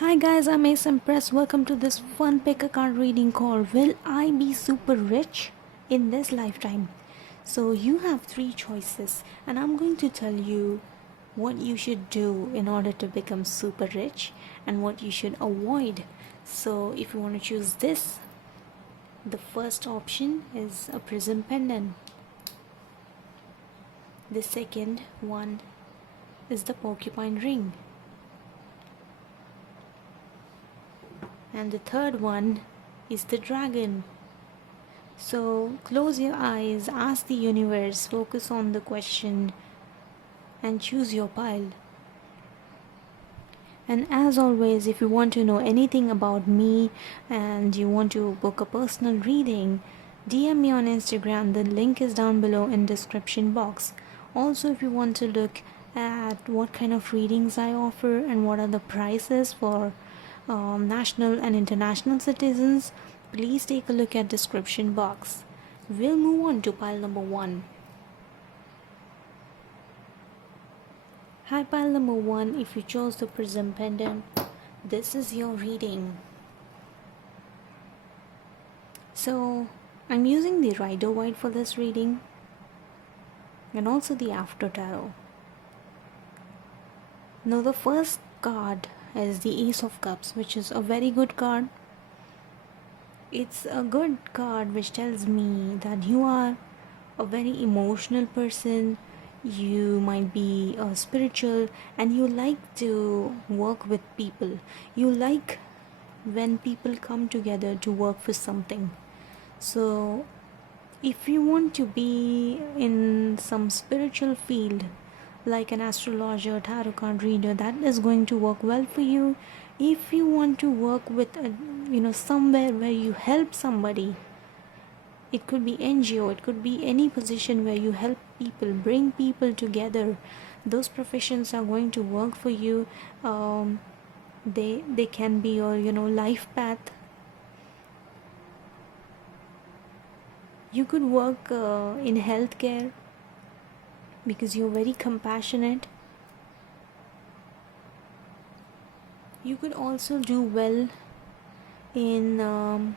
Hi guys, I'm Ace Empress. Welcome to this fun pick a card reading called Will I Be Super Rich in This Lifetime? So you have three choices and I'm going to tell you what you should do in order to become super rich and what you should avoid. So if you want to choose this, the first option is a prism pendant. The second one is the porcupine ring. And the third one is the dragon. So close your eyes, ask the universe, focus on the question, and choose your pile. And as always, if you want to know anything about me and you want to book a personal reading, DM me on Instagram. The link is down below in description box. Also, if you want to look at what kind of readings I offer and what are the prices for national and international citizens, please take a look at description box. We'll move on to pile number 1. Hi pile number 1, if you chose the prism pendant, this is your reading. So I'm using the Rider White for this reading and also the After Tarot. Now the first card is the Ace of Cups, which is a very good card. It's a good card which tells me that you are a very emotional person, you might be spiritual, and you like to work with people. You like when people come together to work for something. So if you want to be in some spiritual field, like an astrologer, tarot card reader, that is going to work well for you. If you want to work with somewhere where you help somebody, it could be NGO, it could be any position where you help people, bring people together, those professions are going to work for you. They can be your life path. You could work in healthcare because you're very compassionate. You could also do well in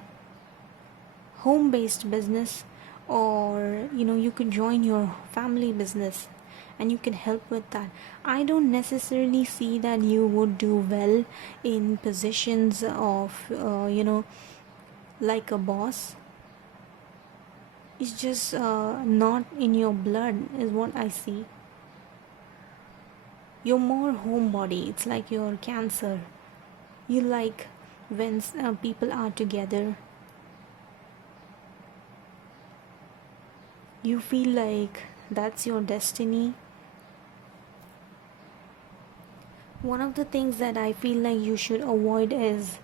home-based business, or you could join your family business and you can help with that. I don't necessarily see that you would do well in positions of like a boss. It's just not in your blood is what I see. You're more homebody. It's like your Cancer. You like when people are together. You feel like that's your destiny. One of the things that I feel like you should avoid is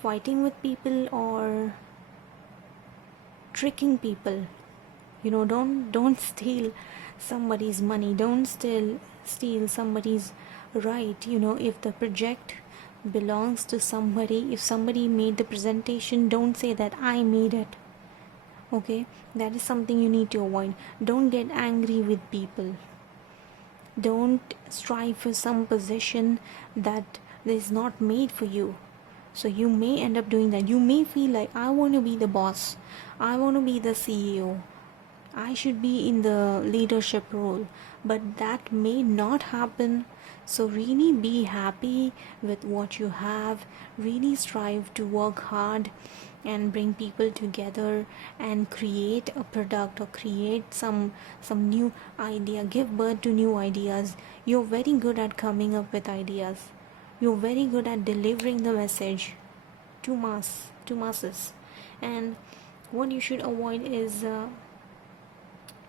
fighting with people or tricking people. Don't steal somebody's money, don't steal somebody's right. If the project belongs to somebody, if somebody made the presentation, don't say that I made it. Okay, that is something you need to avoid. Don't get angry with people. Don't strive for some position that is not made for you. So you may end up doing that. You may feel like, I want to be the boss, I want to be the CEO, I should be in the leadership role, but that may not happen. So really be happy with what you have. Really strive to work hard and bring people together and create a product or create some new idea. Give birth to new ideas. You're very good at coming up with ideas. You're very good at delivering the message to masses. And what you should avoid is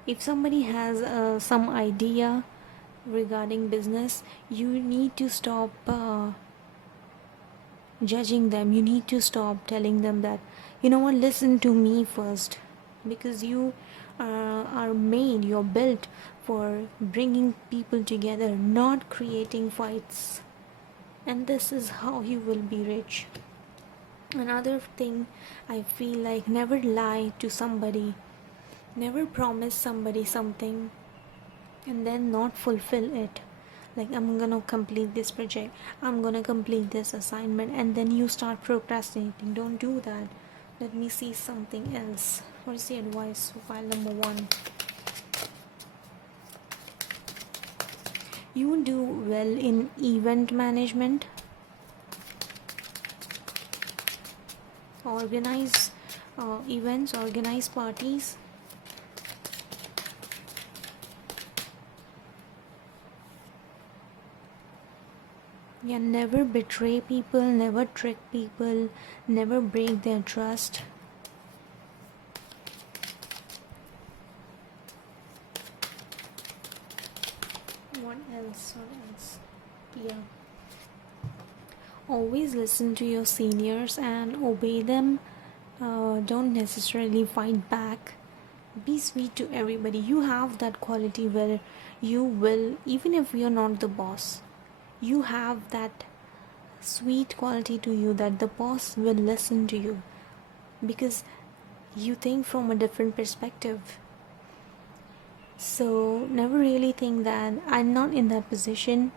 if somebody has some idea regarding business, you need to stop judging them. You need to stop telling them that, listen to me first, because you you're built for bringing people together, not creating fights. And this is how you will be rich. Another thing, I feel like, never lie to somebody. Never promise somebody something and then not fulfill it. like I'm gonna complete this project, I'm gonna complete this assignment, and then you start procrastinating. Don't do that. Let me see something else. What is the advice for pile number 1? You do well in event management. Organize events, organize parties. Yeah, never betray people, never trick people, never break their trust. What else? Yeah. Always listen to your seniors and obey them. Don't necessarily fight back. Be sweet to everybody. You have that quality where you will, even if you're not the boss, you have that sweet quality to you that the boss will listen to you because you think from a different perspective. So never really think that I'm not in that position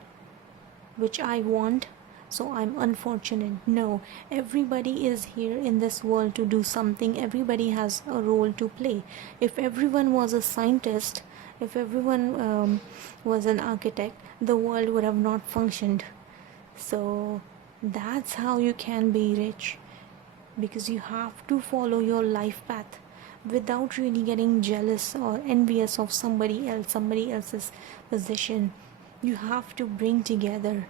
which I want, so I'm unfortunate. No, everybody is here in this world to do something. Everybody has a role to play. If everyone was a scientist, if everyone was an architect, the world would have not functioned. So that's how you can be rich, because you have to follow your life path without really getting jealous or envious of somebody else's position. You have to bring together,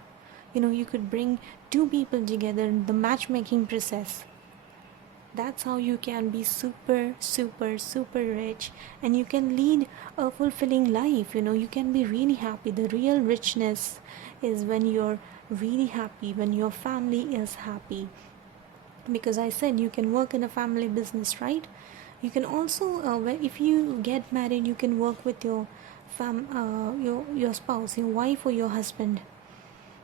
you could bring two people together in the matchmaking process. That's how you can be super super super rich, and you can lead a fulfilling life. You can be really happy. The real richness is when you're really happy, when your family is happy. Because I said you can work in a family business, right? You can also if you get married, you can work with your your spouse, your wife or your husband.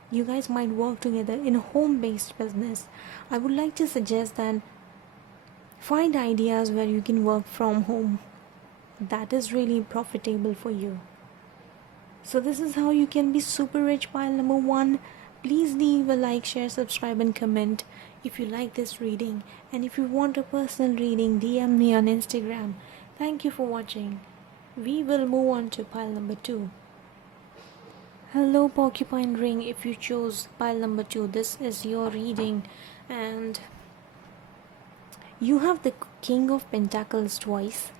You guys might work together in a home-based business. I would like to suggest that find ideas where you can work from home. That is really profitable for you. So this is how you can be super rich. Pile number 1. Please leave a like, share, subscribe and comment if you like this reading. And if you want a personal reading, DM me on Instagram. Thank you for watching. We will move on to pile number 2. Hello Porcupine Ring, if you chose pile number 2, this is your reading, and you have the King of Pentacles twice.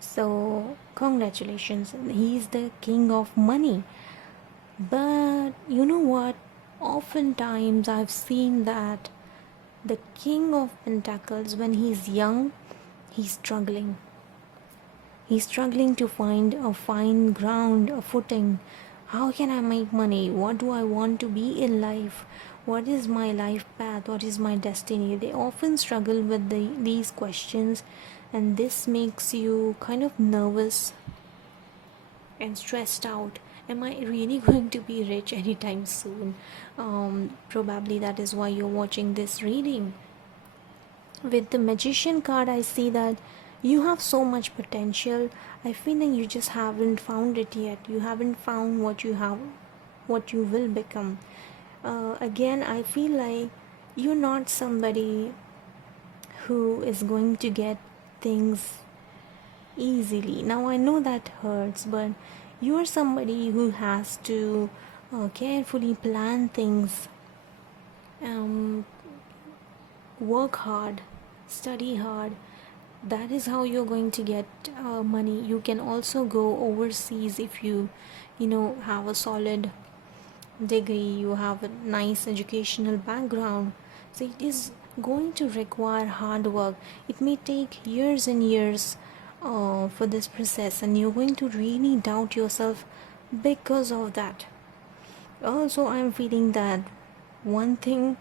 So congratulations, he's the king of money. But you know what, oftentimes I've seen that the King of Pentacles, when he's young, he's struggling to find a fine ground, a footing. How can I make money? What do I want to be in life? What is my life path? What is my destiny? They often struggle with these questions, and this makes you kind of nervous and stressed out. Am I really going to be rich anytime soon? Probably that is why you're watching this reading. With the Magician card, I see that you have so much potential. I feel like you just haven't found it yet. You haven't found what you will become. Again, I feel like you're not somebody who is going to get things easily. Now I know that hurts, but you are somebody who has to carefully plan things, work hard, study hard. That is how you're going to get money. You can also go overseas if you have a solid degree, you have a nice educational background. So it is going to require hard work. It may take years and years for this process, and you're going to really doubt yourself because of that. Also, I'm feeling that one thing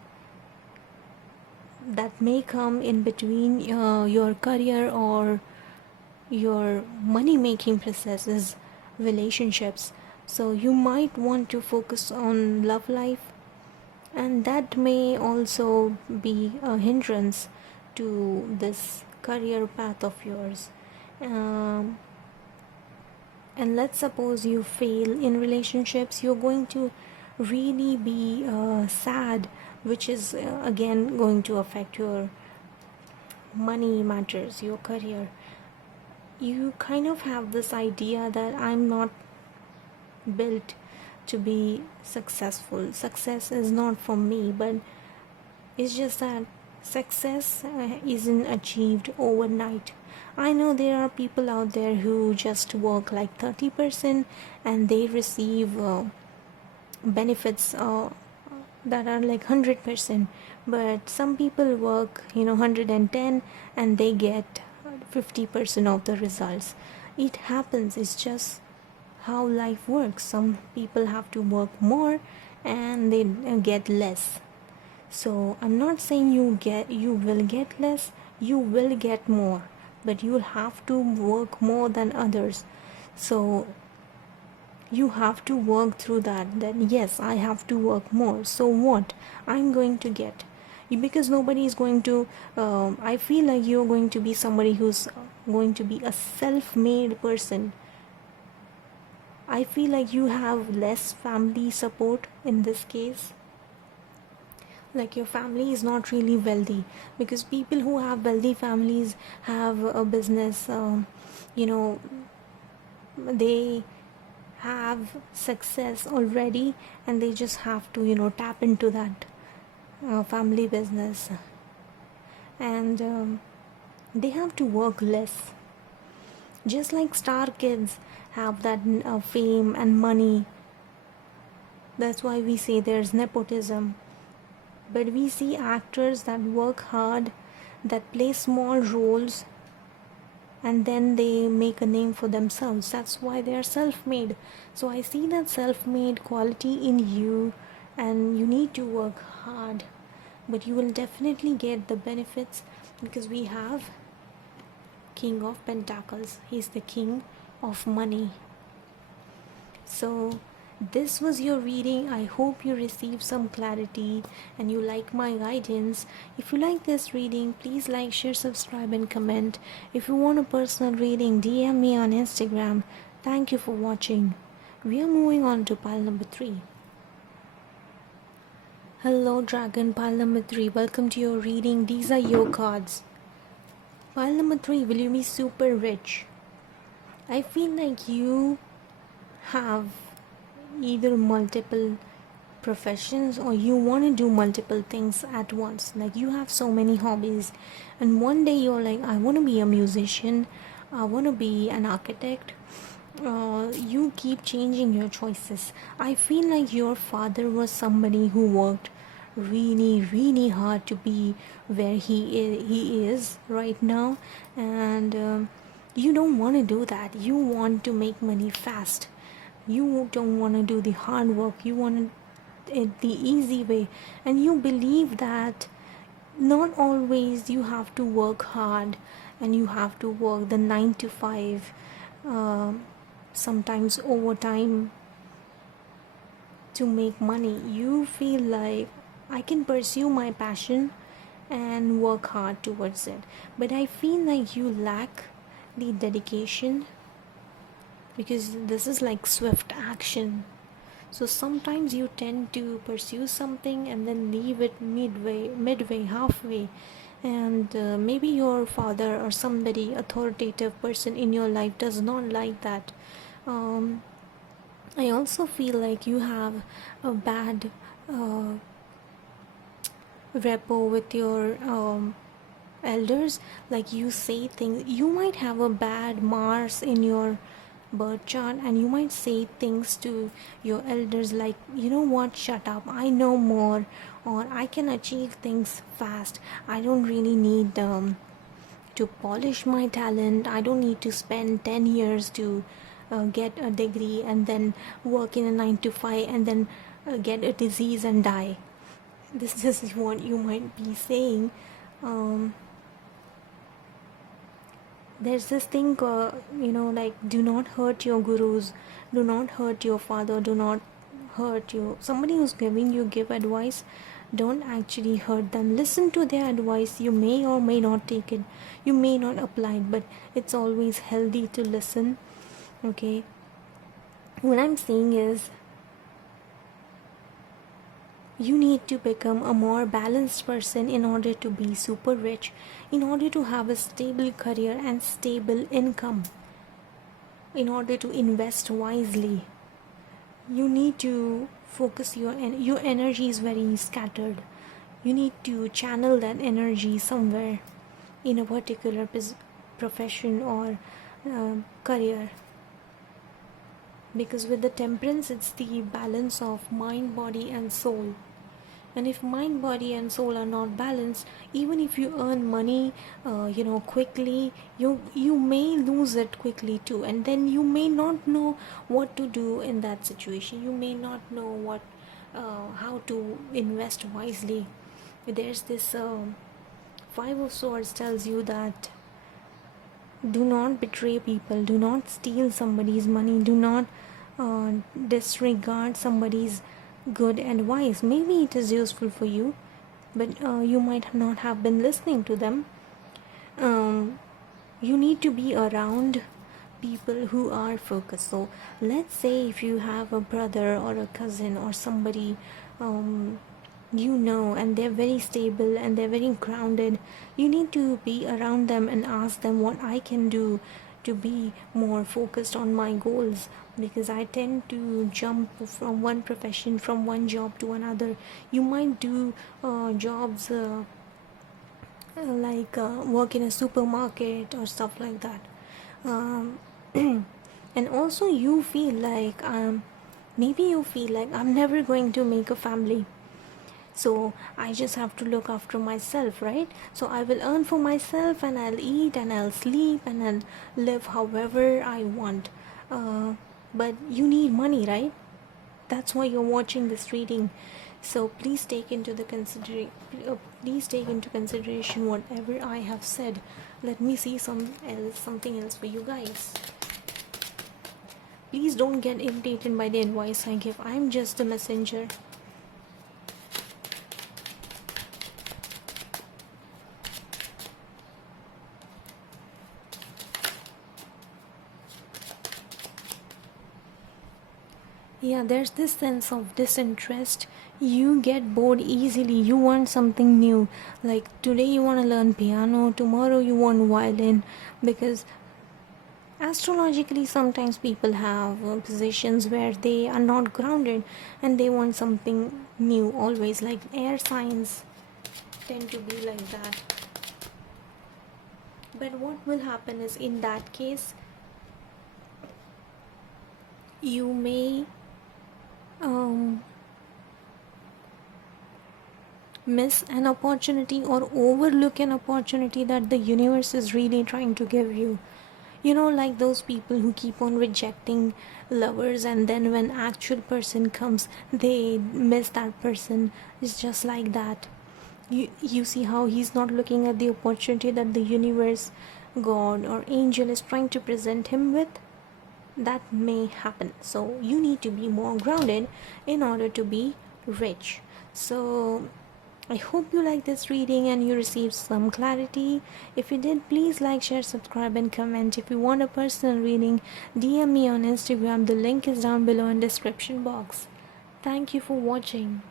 that may come in between your career or your money making process is relationships. So you might want to focus on love life, and that may also be a hindrance to this career path of yours. And let's suppose you fail in relationships, you're going to really be sad, which is again going to affect your money matters, your career. You kind of have this idea that I'm not built to be successful. Success is not for me, but it's just that success isn't achieved overnight. I know there are people out there who just work like 30% and they receive benefits that are like 100%, but some people work 110 and they get 50% of the results. It happens. It's just how life works. Some people have to work more and they get less. So I'm not saying you will get less, you will get more, but you'll have to work more than others. So you have to work through that yes, I have to work more, so what I'm going to get, because nobody is going to I feel like you're going to be somebody who's going to be a self-made person. I feel like you have less family support in this case. Like your family is not really wealthy, because people who have wealthy families have a business, they have success already and they just have to tap into that family business, and they have to work less. Just like star kids have that fame and money. That's why we say there's nepotism. But we see actors that work hard, that play small roles, and then they make a name for themselves. That's why they are self-made. So I see that self-made quality in you, and you need to work hard, but you will definitely get the benefits, because we have King of Pentacles. He's the king of money. So this was your reading. I hope you received some clarity and you like my guidance. If you like this reading, please like, share, subscribe and comment. If you want a personal reading, DM me on Instagram. Thank you for watching. We are moving on to pile number 3. Hello Dragon, pile number 3. Welcome to your reading. These are your cards. Pile number 3, will you be super rich? I feel like you have either multiple professions or you want to do multiple things at once. Like you have so many hobbies, and one day you're like, I want to be a musician, I want to be an architect. You keep changing your choices. I feel like your father was somebody who worked really really hard to be where he is right now, and you don't want to do that. You want to make money fast. You don't want to do the hard work. You want it the easy way, and you believe that not always you have to work hard and you have to work the 9 to 5, sometimes overtime to make money. You feel like I can pursue my passion and work hard towards it, but I feel like you lack the dedication, because this is like swift action. So sometimes you tend to pursue something and then leave it midway, halfway, and maybe your father or somebody authoritative person in your life does not like that. I also feel like you have a bad rapport with your elders. Like you say things, you might have a bad Mars in your birth chart, and you might say things to your elders like, you know what, shut up, I know more, or I can achieve things fast. I don't really need to polish my talent. I don't need to spend 10 years to get a degree and then work in a 9 to 5 and then get a disease and die. This is what you might be saying. There's this thing, like, do not hurt your gurus, do not hurt your father, do not hurt you. Somebody who's giving you advice, don't actually hurt them. Listen to their advice. You may or may not take it, you may not apply it, but it's always healthy to listen. Okay, what I'm saying is, you need to become a more balanced person in order to be super rich, in order to have a stable career and stable income, in order to invest wisely. You need to focus your energy is very scattered. You need to channel that energy somewhere in a particular profession or career, because with the temperance it's the balance of mind, body and soul. And if mind, body and soul are not balanced, even if you earn money quickly, you may lose it quickly too, and then you may not know what to do in that situation. You may not know how to invest wisely. There's this Five of Swords tells you that do not betray people, do not steal somebody's money, do not disregard somebody's good advice. Maybe it is useful for you, but you might not have been listening to them. You need to be around people who are focused. So let's say if you have a brother or a cousin or somebody and they're very stable and they're very grounded, you need to be around them and ask them what I can do to be more focused on my goals, because I tend to jump from one profession, from one job to another. You might do jobs like work in a supermarket or stuff like that, and also you feel like maybe you feel like I'm never going to make a family, so I just have to look after myself, right? So I will earn for myself and I'll eat and I'll sleep and I'll live however I want. But you need money, right? That's why you're watching this reading. So please take into consideration whatever I have said. Let me see something else for you guys. Please don't get irritated by the advice I give. I'm just a messenger. Yeah, there's this sense of disinterest. You get bored easily. You want something new. Like today you want to learn piano, tomorrow you want violin, because astrologically sometimes people have positions where they are not grounded and they want something new always. Like air signs tend to be like that. But what will happen is, in that case, you may miss an opportunity or overlook an opportunity that the universe is really trying to give you. Like those people who keep on rejecting lovers, and then when actual person comes they miss that person. It's just like that. You see how he's not looking at the opportunity that the universe, God or angel is trying to present him with. That may happen. So you need to be more grounded in order to be rich. So I hope you like this reading and you received some clarity. If you did, please like, share, subscribe and comment. If you want a personal reading, DM me on Instagram. The link is down below in description box. Thank you for watching.